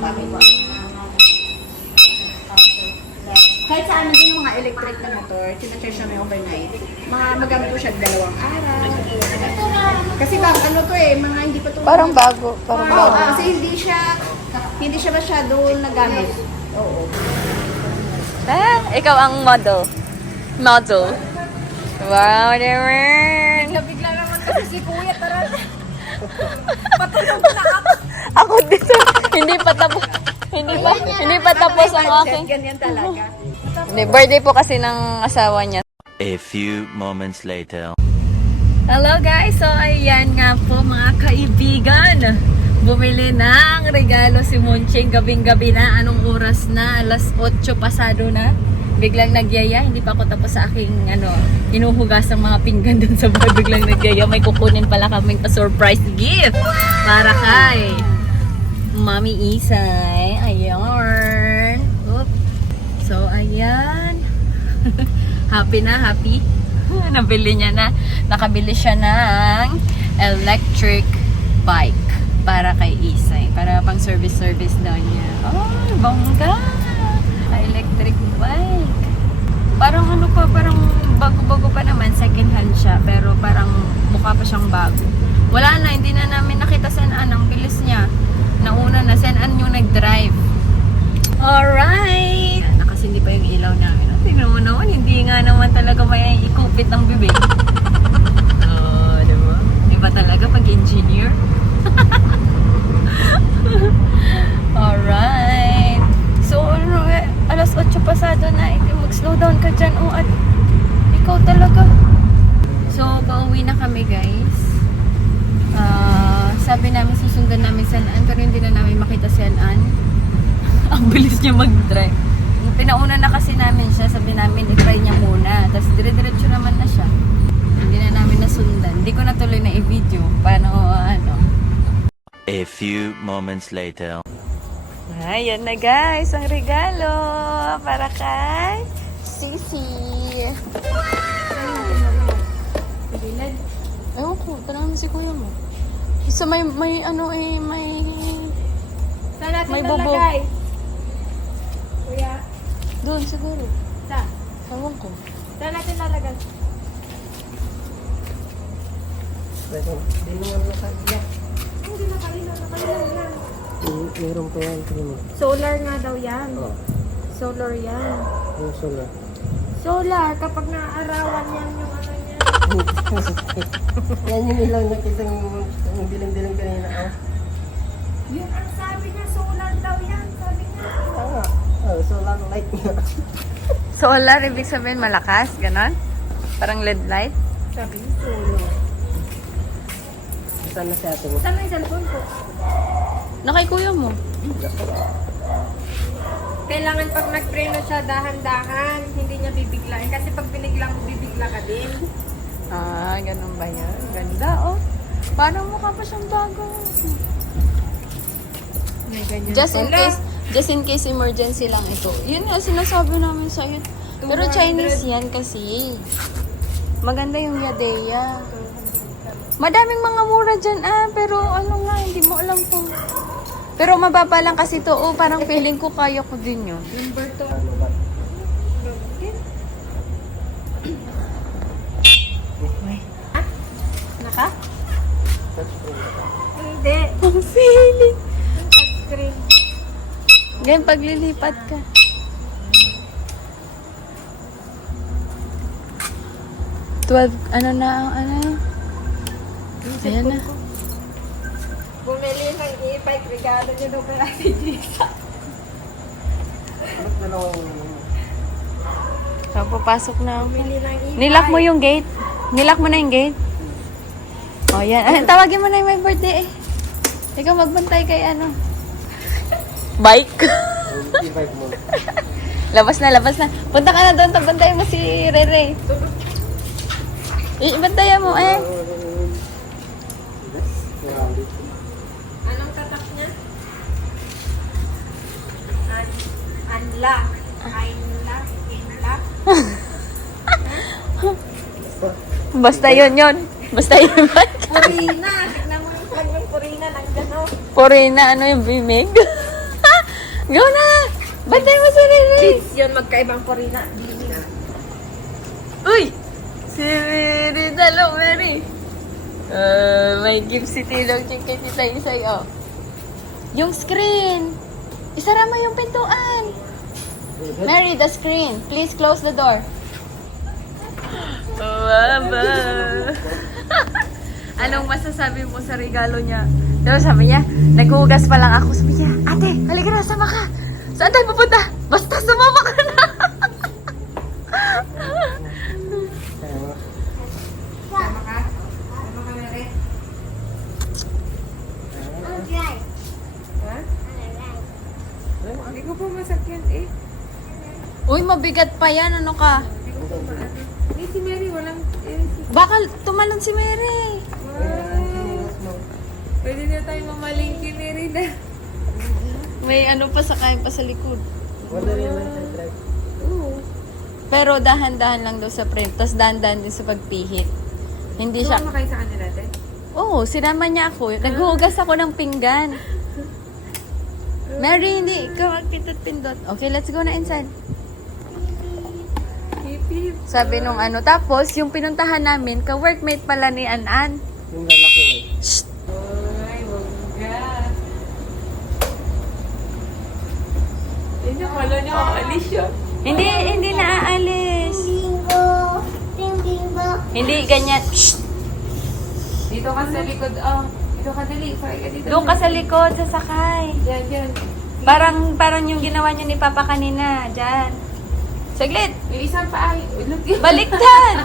pakiwa. Kahit sa amin din yung mga electric na motor, tinacharge namin overnight. Magamit ko siya 2 araw. Kasi ano to mga hindi pa to. Parang bago. Parang bago. Kasi hindi siya masyado nagamit. Oo. Ikaw ang model. Model. Wow, naman. Bigla naman kasi si Kuya, tara. Patulog na ako. Ako dito. Hindi pa tapos ang aking. Ganyan talaga. Hindi, birthday po kasi ng asawa niya. A few moments later. Hello guys! So ayan nga po mga kaibigan. Bumili ng regalo si Munching gabing-gabi na. Anong oras na? Alas 8 pasado na. Biglang nagyaya. Hindi pa ako tapos sa aking inuhugas ng mga pinggan dun sa bahay. Biglang nagyaya. May kukunin pala kaming pa-surprise gift para kay Mami Isay. Ayan. Oops. So ayan. Happy na, happy. Nabili niya na. Nakabili siya ng electric bike para kay Isay. Para pang service daw niya. Oh, bongga! Electric bike. Parang parang bago-bago pa naman. Second hand siya. Pero parang mukha pa siyang bago. Wala na, hindi na namin nakita saan ang bilis niya. Nauna na, saan yung nag-drive. Alright! Kasi hindi pa yung ilaw namin. Tingnan mo naman, hindi nga naman talaga may ikupit ng bibig. Diba? Diba talaga pag engineer? Alright. So, alas 8 pasado na. Mag-slow down ka dyan. At ikaw talaga. So, pauwi na kami guys. Sabi namin susundan namin si Ann, pero hindi na namin makita si Ann. Ang bilis niya mag-drive. Pinauna na kasi namin siya, sabi namin i-try niya muna. Tapos dire-diretso naman na siya. Hindi na namin nasundan. Hindi ko natuloy na i-video. Paano, A few moments later. Ayan na guys, ang regalo para kay Sisi. Pagilid. Ewan ko, tanong si kuya mo. Isa may Saan natin may bobo. nalagay? Kuya, Doon siguro. saan? Ewan ko. Saan natin nalagay? Hindi naman nakaiyak. Hindi nakalilaw yan. Meron pa yan. Solar nga daw yan. Oh, Solar yan. yung solar. Solar, kapag naarawan yan yung ano niya. Yan yung ilaw na kitang dilim-dilim kanina. Oh. Yun ang sabi niya, solar daw yan. Sabi niya. Tama. Oh, solar light nga. Solar, ibig sabihin malakas, ganon? Parang LED light? Sabi niya, solar. Saan na si ate mo? Saan na yung cellphone ko? Nakay kuya mo. Kailangan pag nagpreno siya, dahan-dahan. Hindi niya bibiglain. Kasi pag biniglang mo, bibigla ka din. Ah, ganun ba yan? Ganda, oh. Parang mukha pa siyang bago. May ganyan Just in case emergency lang ito. Yun nga, sinasabi namin sa'yo. Pero 200. Chinese yan kasi. Maganda yung Yadeya. Madaming mga mura dyan, pero ano nga, hindi mo alam kung... Pero mababa lang kasi to, parang feeling ko kaya ko din yun. Number 2. Naka? Hindi. Ang feeling. Touchscreen. Ganyan, paglilipat ka. Ano na, ayan na. Bumili ng e-bike, regalo niyo daw kay Ate Gisa. Ba't dalawang... So, papasok na ako. Bumili ng e-bike. Nilak mo yung gate? Nilak mo na yung gate? Oh, yan. Ay, tawagin mo na yung may birthday eh. Ikaw magbantay kay Bike? E-bike mo. Labas na. Punta ka na doon, tabantayan mo si Rere. Ibantayan mo eh. Anong tatak niya? Unlock. Unlock. Basta yun. Basta yun. Purina. Tignan mo yung kanyang purina. Nandiyan o. Purina, yung bimig. Go na! Bantay mo si Riri! Yun, magkaibang korina. Uy! Si Mary, dalo, Mary. May gift si Tilong Chicken Tita sa'yo. Yung screen. Isara mo yung pintuan. Mary, the screen. Please close the door. Baba. Anong masasabi mo sa regalo niya? Diba sabi niya, naghugas pa lang ako. Sabi niya, ate, halika na, sama ka. Saan tayo pupunta? Basta sumama ka na. Sama ka? Sama ka, Mary? Ha? Hindi ko po masakyan eh. Uy, mabigat pa yan. Ano ka? Hindi ko po maano. Hindi si Mary, walang... Baka tumalon si Mary. Pwede na tayo mamalingki, Mary na. May ano pa sa kain pa sa likod. Wala rin lang sa drive. Oo. Pero dahan-dahan lang daw sa frame. Tapos dahan-dahan din sa pagpihit. Hindi siya... Sumama kayo sa kanila natin? Oo, sinama niya ako. Naghuhugas ako ng pinggan. Mary, hindi. Ikaw magpindot pindot. Okay, let's go na inside. Hip, hip. Sabi nung ano. Tapos, yung pinuntahan namin, ka-workmate pala ni An-An. Yung lalaki eh. Shh! Ay, wag ka. Hindi, kala niya aalis siya. Hindi na aalis. Hindi, ganyan. Shh! Dito ka sa likod, oh. Dito ka dali. Sakay ka dito. Doon ka sa likod, sasakay. Yan, yan. Parang yung ginawa niya ni Papa kanina. Diyan. Saglit. Yung isang paa. Baliktad.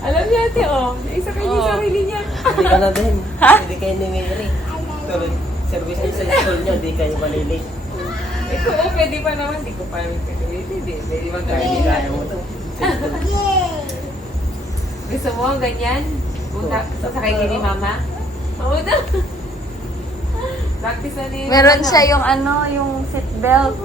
Alam niya, ate, oh. Yung isa kayo Oo. sa sarili niya. Hindi ka na din. Ha? Hindi kayo ni Mary. Tuloy, service niyo sa school niyo, hindi kayo malilate. Ito, oh, pwede pa naman. Hindi ko pa naman pwede. Hindi, pwede Kaya magkaya. hindi kaya mo to. Gusto mo ang ganyan? Punta, sasakay kayo ni Mama? Oo na. Practice na ni Meron siya yung ano, yung seatbelt.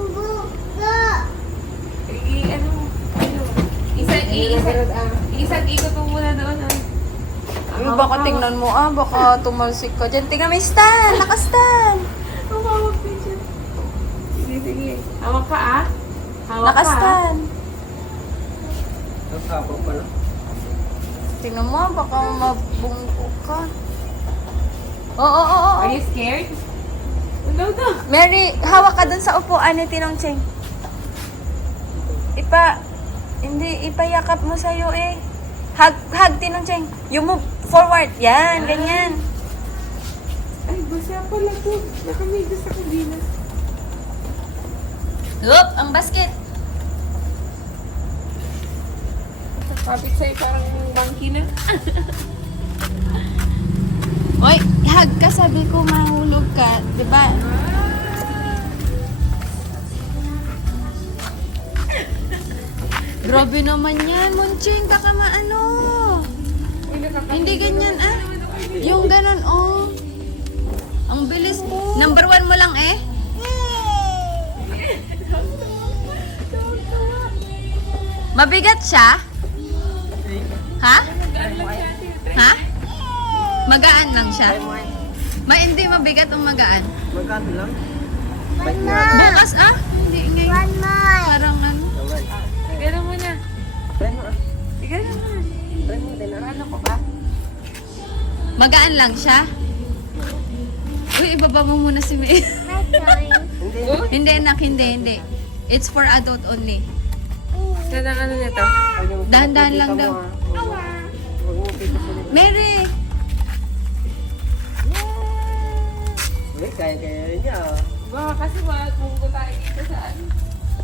Isang ikot mo muna doon. Ay, baka tingnan mo baka tumalsik ka dyan. Tingnan may stand, naka-stand. Hawak ka dyan. Sige, sige. Hawak ka Hawak ka Naka-stand. Ang kapo pala. Tingnan mo, baka mabungko ka. Oo. Are you scared? No. Mary, hawak ka dun sa upuan ni Tinong Cheng. Ipayakap mo sa'yo eh. Hug Tinong Cheng. You move forward. Yan, ganyan. Ay, basa pala to. Nakamigas sa kabina. Look, ang basket. Kapit sa'yo parang monkey na. Oy, hug ka, sabi ko, mahulog ka. Diba? Grabe naman yan, Munching. Baka maano. Hindi ganyan, Yung ganon, Ang bilis. Number 1 mo lang, eh. Mabigat siya? Ha? Ha? Magaan lang siya? Hindi mabigat ang magaan. Magkano lang? Bukas, Hindi, ngayon. Parang ano. Gano'n mo na. Try mo ah. Gano'n mo na. Try mo din ah. Ano ko ba? Magaan lang siya? Uy, ibaba mo muna si May. Hindi. Hindi, anak, hindi. It's for adult only. Saan ang ano nito? Dahan-dahan lang daw. Huwag mo pipisulit. Mary! Uy, kaya rin niya ah. Baka kasi pumunta tayo dito saan?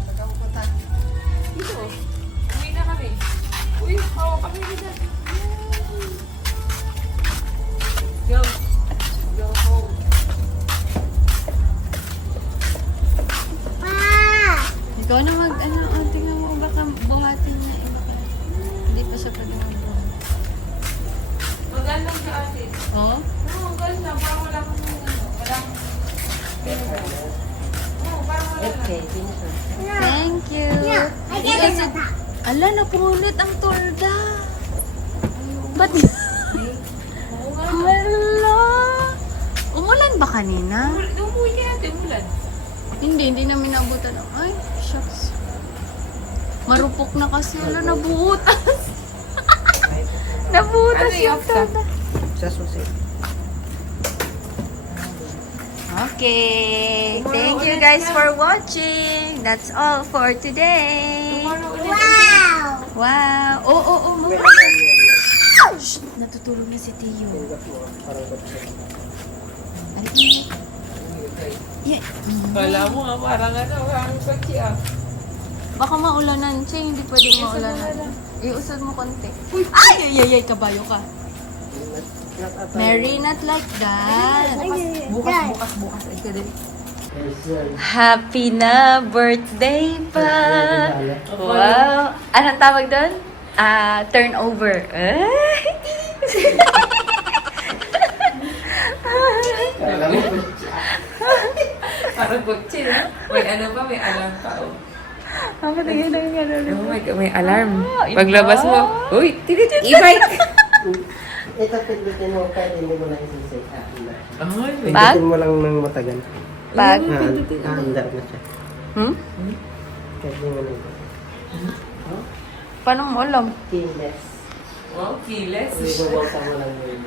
Pagkapunta. Dito. Uwi na kami. Uy, hawak kami dito. Go. Go home. Ikaw na tingnan mo baka buhatin niya. Baka hindi pa siya pwede mag-buhat. Magandang sa atin. Oh? Maganda. Parang wala kang Okay, finish na. Thank you. Ala, napulot ang torda. Ba't? Hala. Umulan ba kanina? Umuwi ka natin, umulan. Hindi namin naabutan. Ay, shucks. Marupok na kasi. Wala, nabutas. Nabutas yung tanda. Sa susi. Okay. Thank you guys for watching. That's all for today. Wow! Wow. Oh. Shh! Natutulog na si Tio. Ay, yeah. Kala mo nga, parang parang kotse ah. Baka maulanan, Che. Hindi pwedeng maulanan. Iusad mo konti. Ay, kabayo ka. Mary, not like that. Bukas. Ay, ka din. Happy na birthday pa! Wow! Anong tawag doon? Turnover. Parang kotse na. May ano pa, may alarm pa. Oh. Ang patingin na yung ano. Oh my God, may alarm. iba. Paglabas mo, uy, e-bike! Ito, pindutin mo kahit hindi mo na isisay. Ay, may Pag? Pindutin mo lang ng matagal. Pag? Andar na siya. Hmm? Kahit hindi mo na ito. Paano mo alam? Keyless. wow, keyless. Ibabawsa mo lang mo yun.